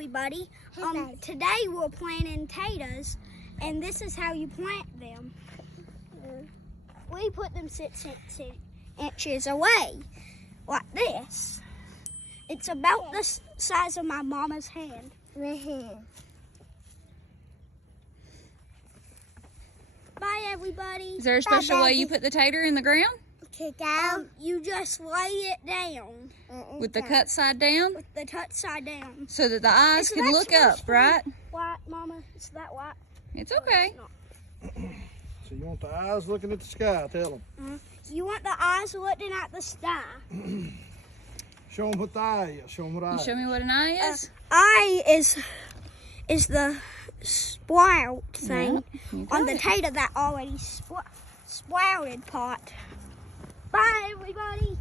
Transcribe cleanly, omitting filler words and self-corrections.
everybody. Today we're planting taters, and this is how you plant them. We put them 6 inches away, like this. It's about the size of my mama's hand. Bye, everybody. Is there a special way you put the tater in the ground? You just lay it down. With the cut side down? With the cut side down. So that the eyes can look up, right? White, Mama. Is that white? It's okay. So you want the eyes looking at the sky, tell them. You want the eyes looking at the sky. Show them what the eye is. Show them what eye You show me what an eye is? Eye is the sprout thing on the tater that already sprouted part. Bye, everybody.